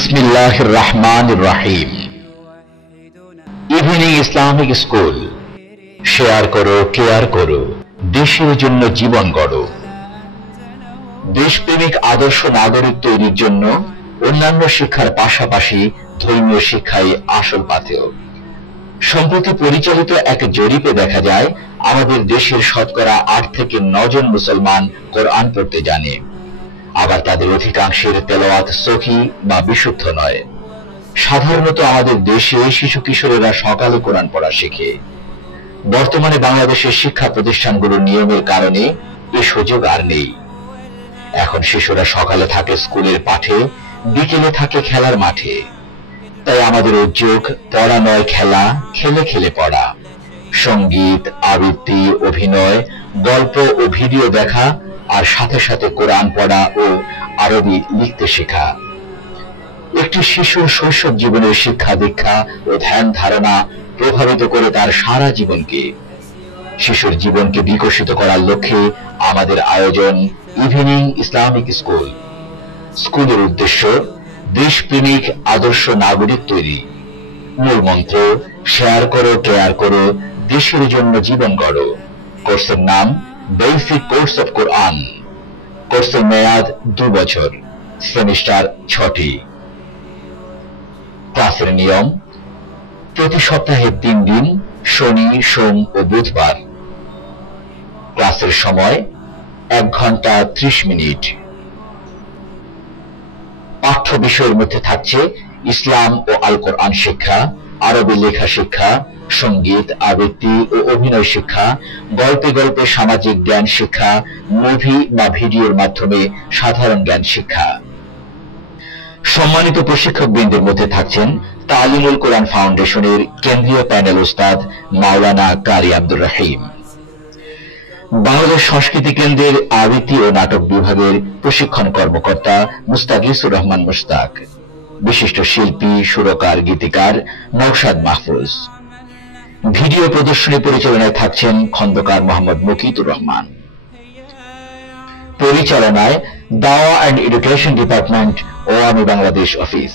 বিসমিল্লাহির রহমানির রহিম। Evening Islamic school. শেয়ার করো, কেয়ার করো, দেশের জন্য জীবন গড়ো। দেশপ্রেমিক আদর্শ নাগরিক তৈরির জন্য অন্যান্য শিক্ষার পাশাপাশি ধর্মীয় শিক্ষাই আসল পাথেয়। সম্প্রতি পরিচালিত এক জরিপে দেখা যায়, আমাদের দেশের শতকরা 8 থেকে 9 জন মুসলমান কোরআন পড়তে জানে, আবার তাদের অধিকাংশের তেলাওয়াত সহি বা বিশুদ্ধ নয়। সাধারণত আমাদের দেশে শিশু কিশোরেরা সকালে কোরআন পড়া শেখে। বর্তমানে বাংলাদেশের শিক্ষা প্রতিষ্ঠানগুলোর নিয়মের কারণে এ সুযোগ আর নেই। এখন শিশুরা সকালে থাকে স্কুলের পাঠে, বিকেলে থাকে খেলার মাঠে। তাই আমাদের উদ্যোগ পড়া নয় খেলা, খেলে খেলে পড়া। সঙ্গীত, আবৃত্তি, অভিনয়, গল্প ও ভিডিও দেখা, আর সাথে সাথে কোরআন পড়া ও আরবি লিখতে শেখা। একটি শিশুর শৈশব জীবনের শিক্ষা দীক্ষা ও ধ্যান ধারণা প্রভাবিত করে তার সারা জীবনকে। শিশুর জীবনকে বিকশিত করার লক্ষ্যে আমাদের আয়োজন ইভিনিং ইসলামিক স্কুল। স্কুলের উদ্দেশ্য দেশপ্রেমিক আদর্শ নাগরিক তৈরি। মূল মন্ত্র শেয়ার করো, কেয়ার করো, দেশের জন্য জীবন গড়ো। কোর্সের নাম বেসিক কোর্স অফ কোরআন। কোর্সের মেয়াদ 2 বছর, সেমিস্টার 6টি। ক্লাসের নিয়ম প্রতি সপ্তাহে 3 দিন, শনি, সোম ও বুধবার। ক্লাসের সময় 1 ঘন্টা 30 মিনিট। পাঠ্য বিষয়ের মধ্যে থাকছে ইসলাম ও আল কোরআন শিক্ষা, আরবি লেখা শিক্ষা, সঙ্গীত, আবৃত্তি ও অভিনয় শিক্ষা, গল্পে গল্পে সামাজিক জ্ঞান শিক্ষা, মুভি বা ভিডিওর মাধ্যমে সাধারণ জ্ঞান শিক্ষা। সম্মানিত প্রশিক্ষকবৃন্দের মধ্যে থাকছেন তালিমুল কোরআন ফাউন্ডেশনের কেন্দ্রীয় প্যানেল ওস্তাদ মাওলানা কারি আব্দুর রহিম, বাংলাদেশ সংস্কৃতি কেন্দ্রের আবৃত্তি ও নাটক বিভাগের প্রশিক্ষণ কর্মকর্তা মুস্তাগিসুর রহমান মুশতাক, বিশিষ্ট শিল্পী, সুরকার, গীতিকার নওশাদ মাহফুজ। ভিডিও প্রদর্শনী পরিচালনায় থাকছেন খন্দকার মোহাম্মদ মুকিতুর রহমান। পরিচালনায় দাওয়া অ্যান্ড এডুকেশন ডিপার্টমেন্ট ও আমি বাংলাদেশ অফিস।